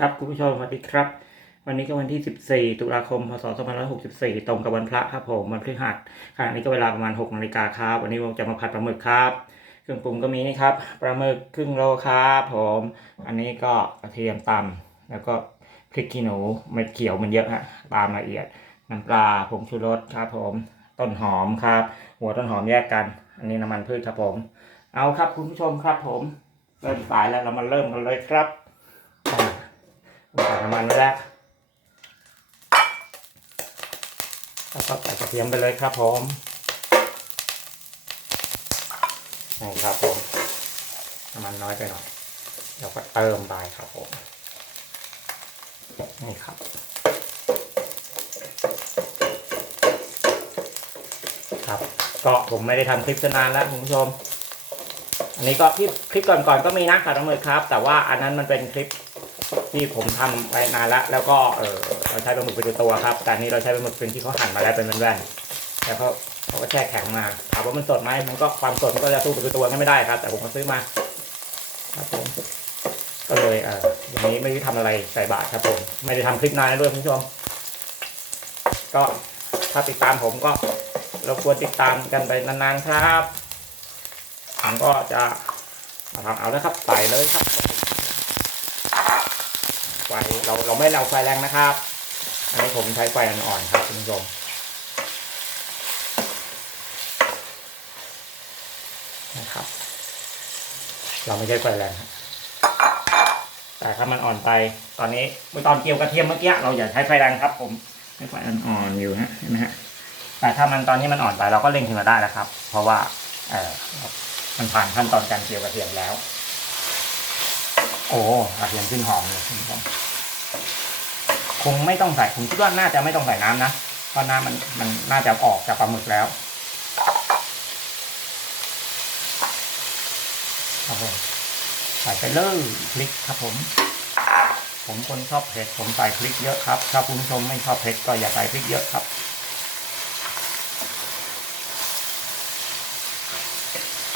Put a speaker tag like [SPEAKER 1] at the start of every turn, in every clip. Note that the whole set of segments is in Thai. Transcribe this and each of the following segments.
[SPEAKER 1] ครับคุณผู้ชมสวัสดีครับ วันนี้ก็วันที่ 14 ตุลาคม พศ 2564 ตรงกับวันพระครับผมวันพฤหัสขณะนี้ก็เวลาประมาณ 6นาฬิกาครับ วันนี้ผมจะมาผัดปลาหมึกครับ เครื่องปรุงก็มีนี่ครับปลาหมึกครึ่งโลครับผม อันนี้ก็กระเทียมตำแล้วก็พริกขี้หนูเม็ดเขียวมันเยอะฮะตามละเอียดน้ำปลาผงชูรสครับผม ต้นหอมครับ หัวต้นหอมแยกกัน อันนี้น้ำมันพืชครับผม เอาครับคุณผู้ชมครับผมเริ่มสายแล้วเรามาเริ่มกันเลยครับ น้ำมันไว้แล้วแล้วก็ใส่กระเทียมไปเลยครับผมนี่ครับผมน้ำมันน้อยไปหน่อยเราก็เติมไปครับผมนี่ครับครับ ก็ผมไม่ได้ทำคลิปนานแล้วคุณผู้ชม อันนี้ก็คลิปคลิปก่อนๆก็มีนะขาดมือครับ แต่ว่าอันนั้นมันเป็นคลิป ที่ผมทำไว้นานล้วแล้วก็เออเราใช้ปลาหมึกเป็นตัวครับ แต่นี้เราใช้ปลาหมึกเป็นที่เขาหั่นมาแล้วเป็นแว่นๆแล้วเขาเขาก็แช่แข็งมาถามว่ามันสดไหมมันก็ความสดมันก็จะสู้เป็นตัวกันไม่ได้ครับ แต่ผมก็ซื้อมาครับผมก็เลยเอออย่างนี้ไม่ได้ทำอะไรใส่บาตรครับผมไม่ได้ทำคลิปนานแล้วด้วยคุณผู้ชม ก็ถ้าติดตามผมก็เรบกวนติดตามกันไปนานๆครับผมก็จะมาทำเอาแล้วครับใส่เลยครับ เราเราไม่เอาไฟแรงนะครับ อันนี้ผมใช้ไฟอ่อนๆครับคุณผู้ชมนะครับ เราไม่ใช่ไฟแรงครับแต่ถ้ามันอ่อนไปตอนนี้เมื่อตอนเกี่ยวกระเทียมเมื่อกี้เราอย่าใช้ไฟแรงครับ ผมใช้ไฟอ่อนๆอยู่ฮะเห็นไหมฮะแต่ถ้ามันตอนนี้มันอ่อนไปเราก็เร่งขึ้นมาได้แล้วครับ เพราะว่าเออมันผ่านขั้นตอนการเจียวกระเทียมแล้ว โอ้กระเทียมขึ้นหอมเลยคุณผู้ชม งไม่ต้องใส่ผมคิดว่าน่าจะไม่ต้องใส่น้ำนะเพราะน้ำมันมันน่าจะออกจากปลาหมึกแล้วครับผมใส่ไปเลยพริกครับผม ผมคนชอบเผ็ดผมใส่พริกเยอะครับถ้าคุณผู้ชมไม่ชอบเผ็ดก็อย่าใส่พริกเยอะครับ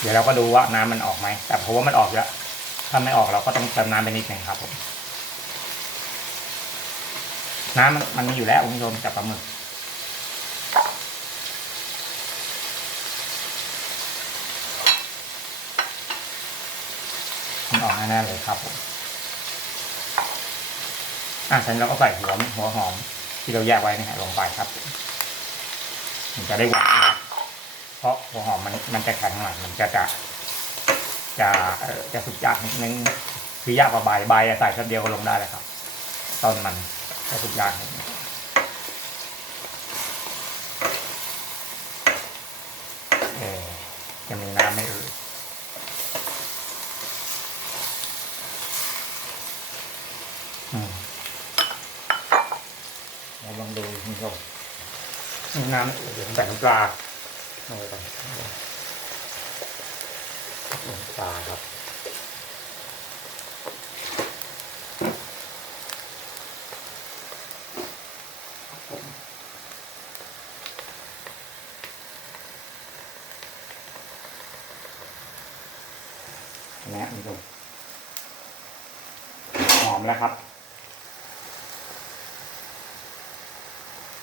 [SPEAKER 1] เดี๋ยวเราก็ดูว่าน้ำมันออกไหม แต่ผมว่ามันออกแล้ว ถ้าไม่ออกเราก็ต้องเติมน้ำไปนิดหนึ่งครับผม น้ำมันมันมีอยู่แล้วคุณผู้ชมจากปลาหมึกมันออกแน่เลยครับผมอะฉันเราก็ใส่หัวหัวหอมที่เราแยกไว้นะฮะลงไปครับ มันจะได้หวานนะเพราะหัวหอมมันมันจะแข็งหน่อยมันจะจะจะจะสุกยากนิดนึงคือยากกว่าใบใบใส่แค่เดียวก็ลงได้เลยครับ ต้นมัน จะสุกอย่ากนิดนึงมีน้ำไม่เอ่ยเราลองดูคุณผู้ชมน้ำเดี๋ยวใส่น้ำปลาลงไปก่อนปลาครับ นะคุณผู้ชมหอ มแล้วครับ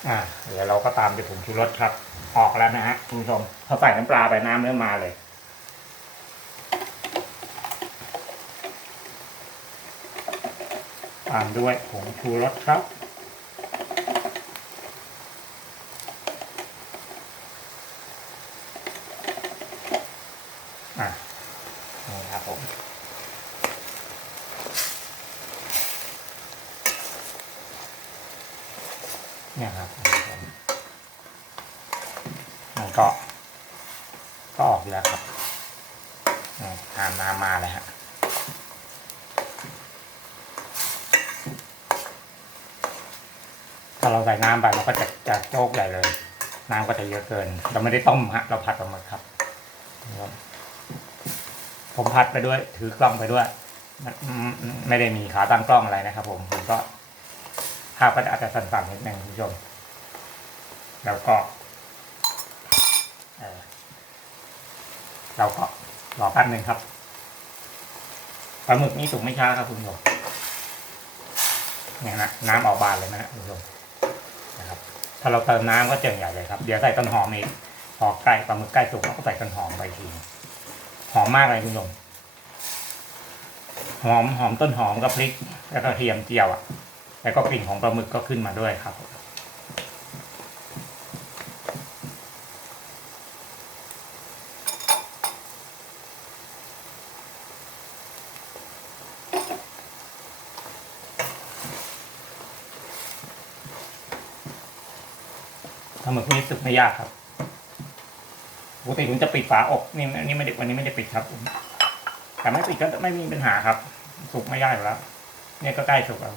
[SPEAKER 1] อ่า เดี๋ยวเราก็ตามไปผงชูรสครับ ออกแล้วนะฮะคุณผู้ชมพอใส่น้ำปลาไปน้ำเริ่มมาเลยตามด้วยผงชูรสครับ อะ นี่ครับผม เนี่ยครับมันก็ ก็ออกแล้วครับนี่ทานน้ำมาเลยฮะถ้าเราใส่น้ำไปมันก็จะจะโจกใหญ่เลย น้ำก็จะเยอะเกิน เราไม่ได้ต้มฮะ เราผัดปลาหมึกครับ ผมพัดไปด้วย ถือกล้องไปด้วยไม่ไม่ได้มีขาตั้งกล้องอะไรนะครับผมผมก็ ภาพก็อาจจะสั่นๆนิดนึงคุณผู้ชม แล้วก็เราก็รอแป๊บหนึ่งครับปลาหมึกนี่สุกไม่ช้าครับคุณผู้ชมเนี่ยนะน้ำออกบานเลยนะคุณผู้ชมนะครับ ถ้าเราเติมน้ำก็เจ๋งใหญ่เลยครับ เดี๋ยวใส่ต้นหอมอีกพอใกล้ปลาหมึกใกล้สุกเราก็ใส่ต้นหอมไปทีหอมมากเลยคุณผู้ชมหอมหอมต้นหอมกับพริก แล้วก็เทียมเจียวอะ แล้วก็กลิ่นของปลาหมึกก็ขึ้นมาด้วยครับทำเหมือนพวกนี้สึกไม่ยากครับปกติผมจะปิดฝาอบนี่นนี้ไม่ได้วันนี้ไม่ได้ปิดครับผมแต่ไม่ปิดก็ไม่มีปัญหาครับ สุกไม่ยากอยู่แล้วเนี่ยก็ใกล้สุกแล้ว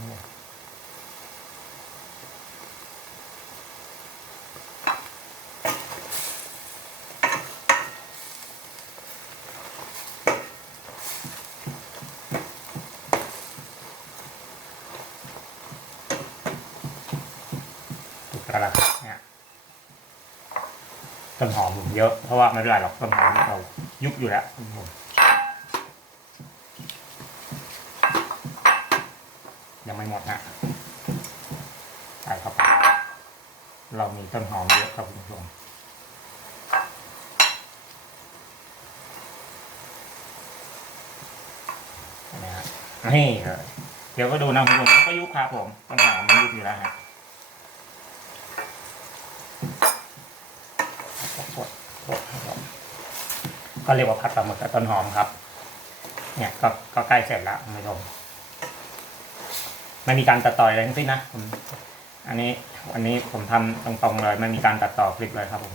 [SPEAKER 1] สุกแล้วล่ะครับเนี่ย ต้นหอมผมเยอะเพราะว่าไม่เป็นไรหรอกต้นหอมเรายุบอยู่แล้วคุณผู้ชมยังไม่หมดนะใส่เข้าไปเรามีต้นหอมเยอะครับคุณผู้ชมนี่เลยเดี๋ยวก็ดูนะคุณผู้ชมมันก็ยุบครับผมต้นหอมมันยุบอยู่แล้วฮะ สดก็เรียกว่าผัดปลาหมึกกับต้นหอมครับ เนี่ยก็ก็ใกล้เสร็จแล้วคุณผู้ชมไม่มีการตัดต่ออะไรทั้งสิ้นนะผมอันนี้วันนี้ผมทำตรงๆเลยไม่มีการตัดต่อคลิปเลยครับผม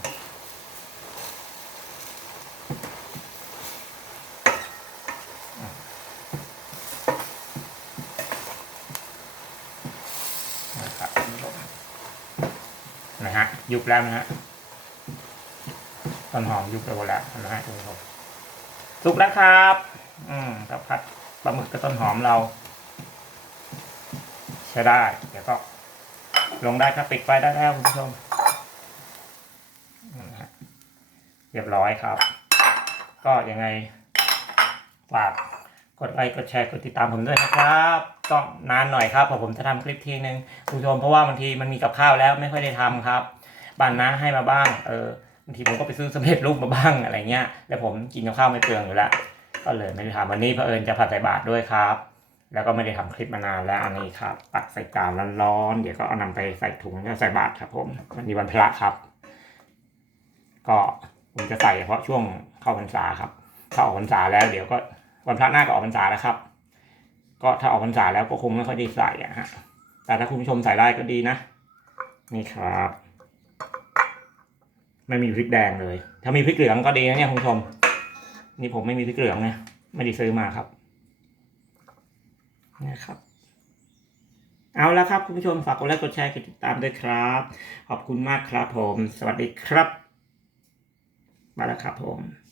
[SPEAKER 1] นะครับนะฮะยุบแล้วนะฮะ ต้นหอมยุบไปหมดแล้วนะฮะทุกคนสุกแล้วครับ อืมกับผัดปลาหมึกกับต้นหอมเรา ใช้ได้ เดี๋ยวก็ลงได้ครับปิดไฟได้แล้วคุณผู้ชมเรียบร้อยครับ ก็ยังไงฝากกดไลค์กดแชร์กดติดตามผมด้วยนะครับ ก็นานหน่อยครับเพราะผมจะทำคลิปทีนึงคุณผู้ชมเพราะว่าบางทีมันมีกับข้าวแล้วไม่ค่อยได้ทำครับบ้านน้าให้มาบ้าง เออ บางทีผมก็ไปซื้อสำเร็จรูปมาบ้างอะไรเงี้ยแล้วผมกินกับข้าวไม่เปลืองอยู่แล้วก็เลยไม่ได้ทำวันนี้เผอิญจะผัดใส่บาตรด้วยครับ แล้วก็ไม่ได้ทำคลิปมานานแล้วอันนี้ครับตักใส่จานร้อนๆเดี๋ยวก็เอานำไปใส่ถุงแล้วใส่บาตรครับ ผมวันนี้วันพระครับ ก็ผมจะใส่เฉพาะช่วงเข้าพรรษาครับถ้าออกพรรษาแล้วเดี๋ยวก็วันพระหน้าก็ออกพรรษาแล้วครับ ก็ถ้าออกพรรษาแล้วก็คงไม่ค่อยได้ใส่อะฮะแต่ถ้าคุณผู้ชมใส่ได้ก็ดีนะ นี่ครับ ไม่มีพริกแดงเลย ถ้ามีพริกเหลืองก็ดีนะเนี่ยคุณผู้ชม นี่ผมไม่มีพริกเหลืองไงไม่ได้ซื้อมาครับนะครับเอาละครับ คุณผู้ชมฝากกดไลค์กดแชร์กดติดตามด้วยครับ ขอบคุณมากครับผม สวัสดีครับ มาแล้วครับผม